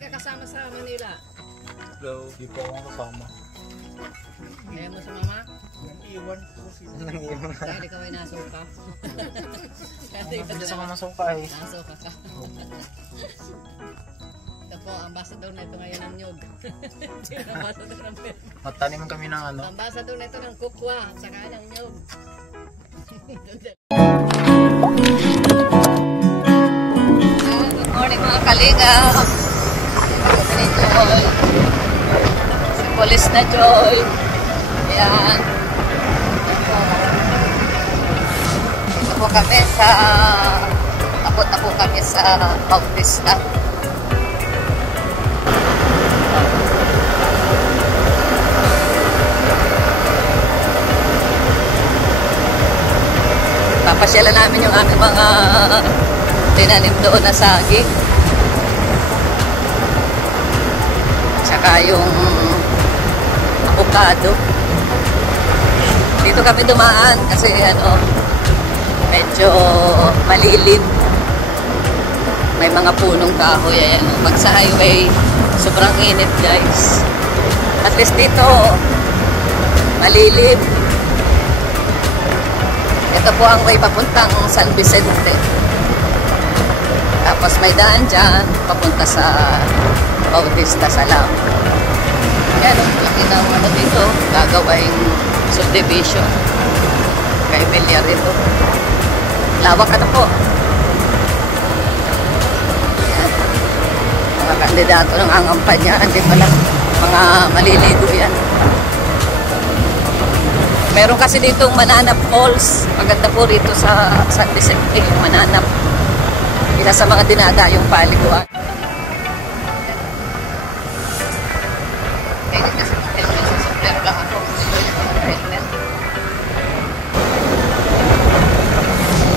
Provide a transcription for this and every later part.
Kasama sa Manila. Hello, di po ako kasama. Kaya mo sa mama? Iwan po sila. Nangiwan. Dahil ikaw ay nasuka. Hindi sa mamasuka eh. Nasuka ka. Ito po, ambassador na ito ngayon ng nyug. Ambassador ng pera. Matanim kami ng ano. Ambassador na ito ng kukwa, saka ng nyug. Good morning mga kalinga. Si Joy. Si Police na Joy. Ayan. Ito po kami sa abot na po kami sa Bautista. Papasyalan namin yung aming mga tinanim doon na saging. Tsaka yung avocado. Dito kami dumaan kasi ano, medyo malilim. May mga punong kahoy. Ayan. Pag sa highway, sobrang init guys. At least dito, malilim. Ito po ang way papuntang San Vicente. Tapos may daan dyan, papunta sa Bautista Salam. Yan, laki ng ano dito, gagawaing subdivision. Kay Villar ito. Lawak ano po. Yan. Mga kandidato ng angampanya, hindi pala mga maliligo yan. Meron kasi ditong Mananap Falls. Maganda po rito sa San Vicente, yung Mananap. Isa sa mga dinadayong paliguan.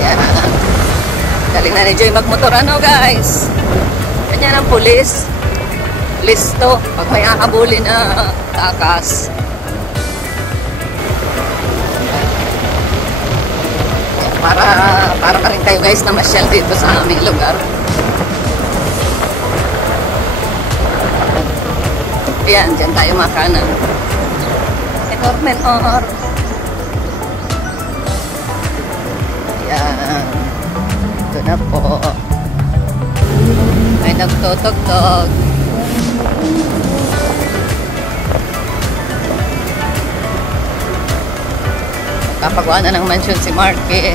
Yan. Galing na ni Joy magmotor ano guys. Ganyan ang pulis. Listo. Pag may ahabulin na takas. Para rin kayo guys na masyal dito sa aming lugar. Ayan, dyan tayo makanan. Enormen or. Ayan. Ito na po. May nagtotog-tog. Kapagawa na ng mansion si Marky.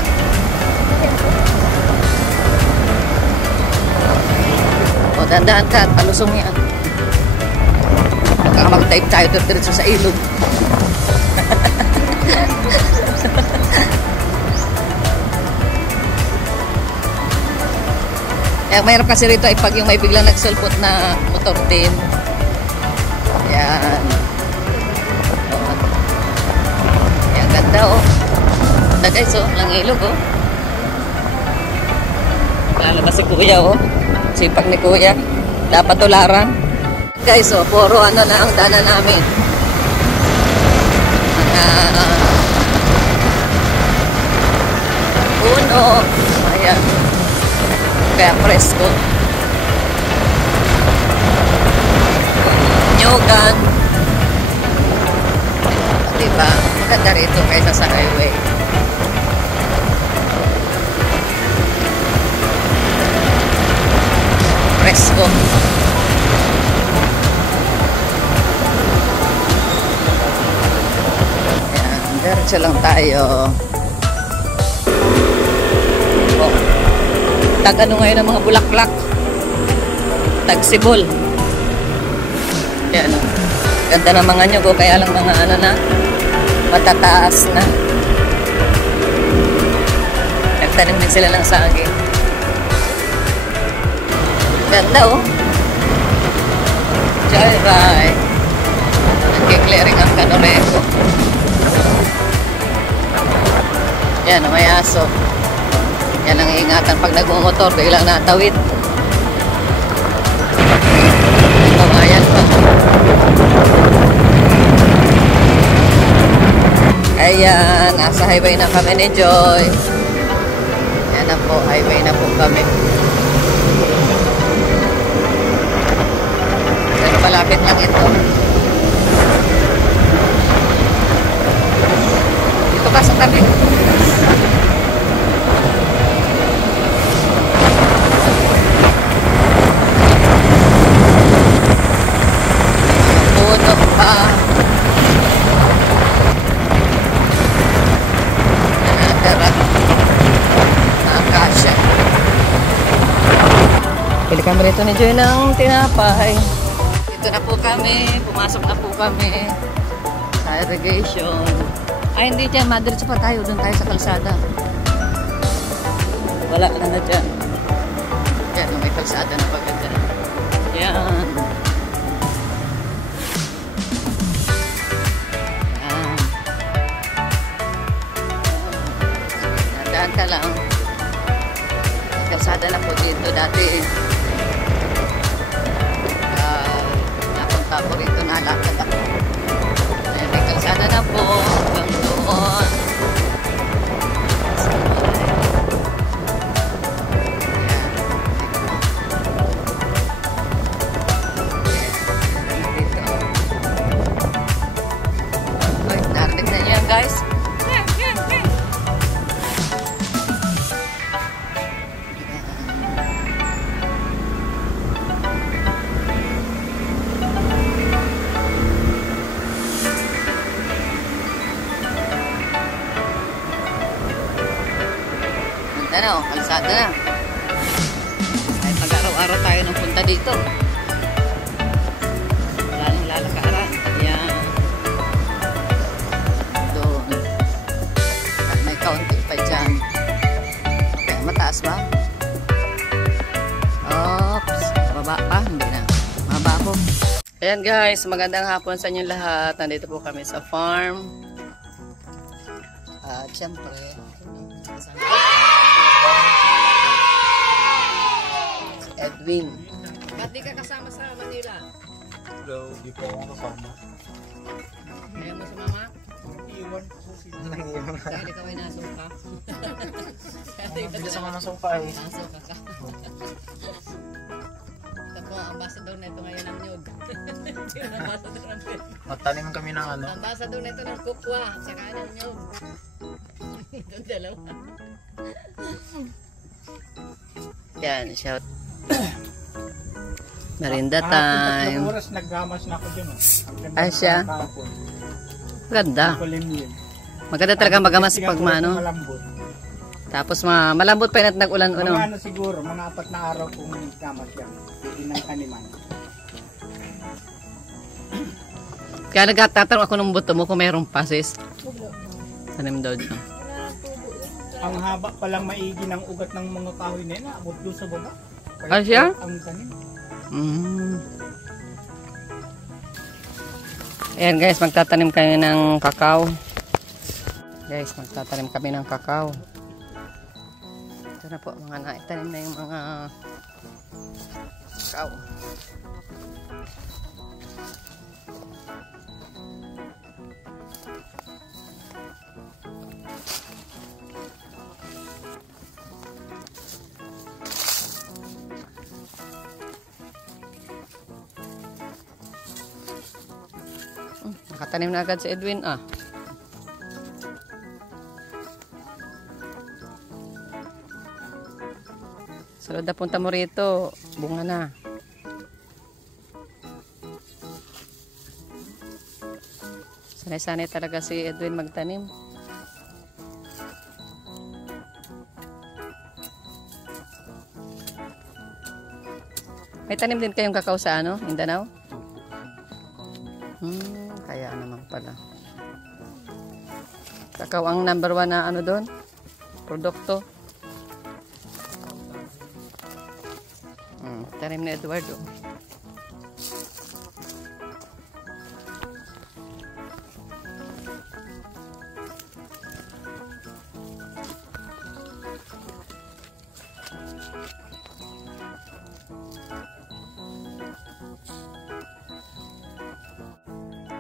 O, dandahan ka. Palusong yan. Baka mag-type tayo diretso sa ilog. Mayroon kasi rito ay pag yung may biglang nagsulpot na motor din. Yan. Yan, ganda oh. Ganda guys oh, lang ilog oh. Lalabas si kuya oh. Sipag ni kuya. Dapat tularan. Guys oh, puro ano na ang dana namin. Puno. Ayan. Kaya presko. Nyogan. Diba? Maganda rito kaysa sa highway. Presko. Ayan. Diretso lang tayo. Oh. Tag-ano ngayon ng mga bulaklak. Tag-sibol. Yan o. Ganda ng mga nyug o. Kaya lang mga ano na. Matataas na. Nagtanim din sila ng saging. Ganda o. Joyride. Nagkiklearing ang Canoreco. Yan o. May aso. Yan ang ingatan pag nagmumotor, biglang natawid. Ito nga yan pa. Ayan, nasa highway na kami ni Joy. Yan na po, highway na po kami. Paborito ni Joy ng tinapay. Ito na po kami. Pumasok na po kami sa irrigation. Ay, hindi dyan. Madiretso pa tayo. Doon tayo sa kalsada. Wala na na dyan. Yan, may kalsada na paganda. Yan. Yan. Nadaan ka lang. Kalsada na po dito dati. Napunta po rito, nalakad ako. Ayan, may kalsada na po. Hanggang doon. Ayan. Ay, narinig na yan, guys. Ano, kalsada na. Ay, pag-araw-araw tayo nang punta dito. Wala nang lalakaran. Ayan. Doon. May kaunti pa dyan. Okay, mataas ba? Oops. Baba pa? Hindi na. Mababa po. Ayan guys, magandang hapon sa inyo lahat. Nandito po kami sa farm. At syempre, Edwin. Ba't di ka kasama sa Manila? Hello, di po ako kasama. Ayaw mo sumama? Iwan po sila. Nang-iwan. Dahil ikaw ay nasuka. Bilis ako masuka eh. Nasuka ka. Ito po, ambassador na ito ngayon ng nyug. Ambassador ng nyug. Matanim kami ng ano. Ambassador na ito ng kukwa. Saka ng nyug. Itong dalawa. Yan, shout. Merinda time. Oras naggamas na ako dyan. Ay siya. Ganda. Maganda talaga magamas pag maano. Tapos malambot pa yun at nag-ulan uno. Mga ano siguro, mga 4 na araw kung gamas yan. Pwede ng taniman. Kaya nagtatanong ako ng buto mo kung mayroong pasis. Tanim daw dyan. Ang haba palang maigi ng ugat ng mga kahoy na yun. Abot doon sa baba. Ah, siya? Ang tanim. Ayan guys, magtatanim kami ng kakao. Guys, magtatanim kami ng kakao. Ito na po, mga naitanim na yung mga kakao. Nakatanim na agad si Edwin ah. Sunod na punta mo rito, bunga na. Sanay-sanay talaga si Edwin magtanim. May tanim din kayong kakao sa ano, Mindanao? Kaya naman pala. Kakao ang number 1 na ano doon? Produkto. Tanim ni Eduardo.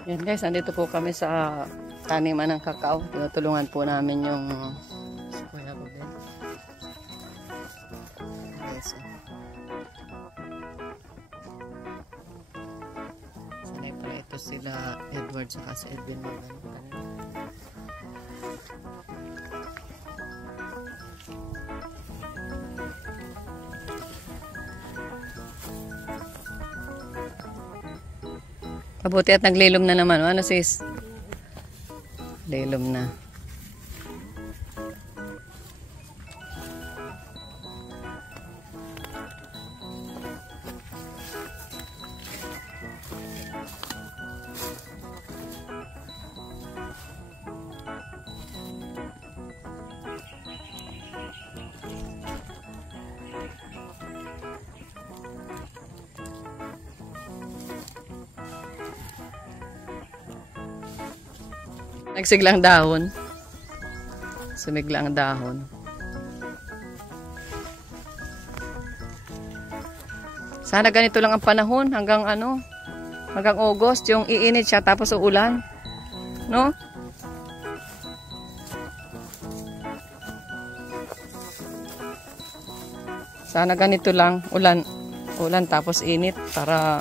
Yan guys, nandito po kami sa taniman ng kakao. Tinutulungan po namin yung Kuya Rubén. Guys, sanay pala ito sila Edward saka si Edwin magano. Mabuti at naglilom na naman. Ano sis? Lilom na. Nagsiglang dahon. Sumiglang dahon. Sana ganito lang ang panahon hanggang ano, hanggang August, yung iinit siya tapos uulan. No? Sana ganito lang, ulan tapos init para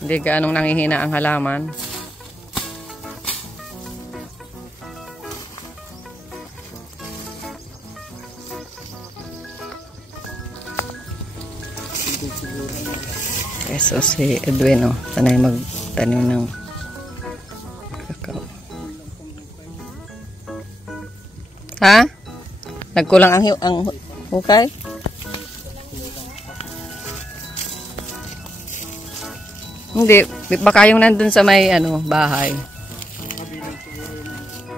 hindi gaanong nangihina ang halaman. So si Edwin, oh, sanay magtanim ng kakao. Ha? Nagkulang ang hukay? Hindi, baka yung nandun sa may ano, bahay.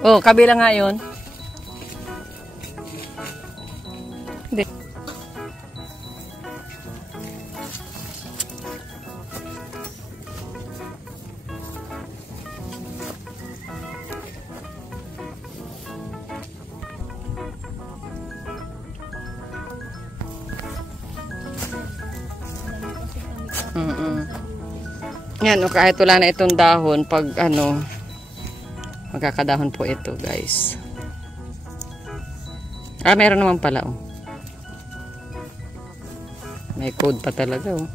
Oh, kabila nga yun. Hindi. Yan, o, kahit wala na itong dahon, pag ano, magkakadahon po ito, guys. Ah, meron naman pala, oh. May code pa talaga, oh.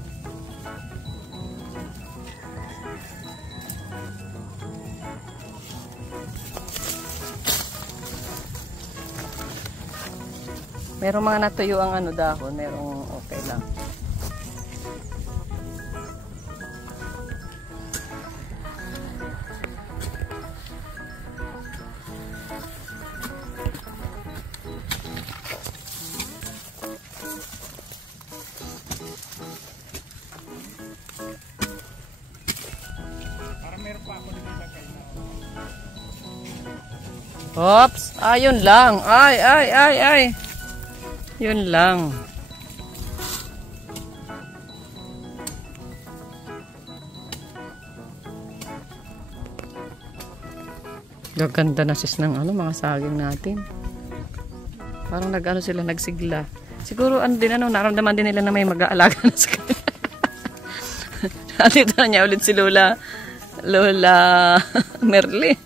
Merong mga natuyo ang ano dahon, merong okay lang. Oops, yun lang. Ay. Yun lang. Gaganda na sis ng ano, mga saging natin. Parang nag-ano sila, nagsigla. Siguro ano din, ano, naramdaman din nila na may mag-aalaga na sa kanila. Nandito na niya ulit si Lola Merlin.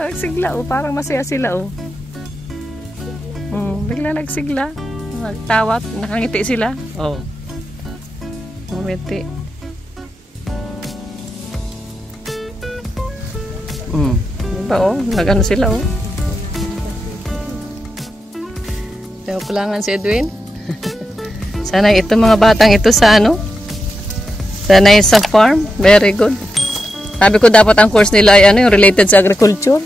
Nagsigla, oh. Parang masaya sila, oh. Bigla nagsigla. Nagtawat. Nakangiti sila. Oh. Ngumiti. Diba, oh. Nagano sila, oh. Kaya kulangan si Edwin. Sana ito mga batang ito sa ano? Sana sa farm. Very good. Sabi ko dapat ang course nila ay ano, yung related sa agriculture.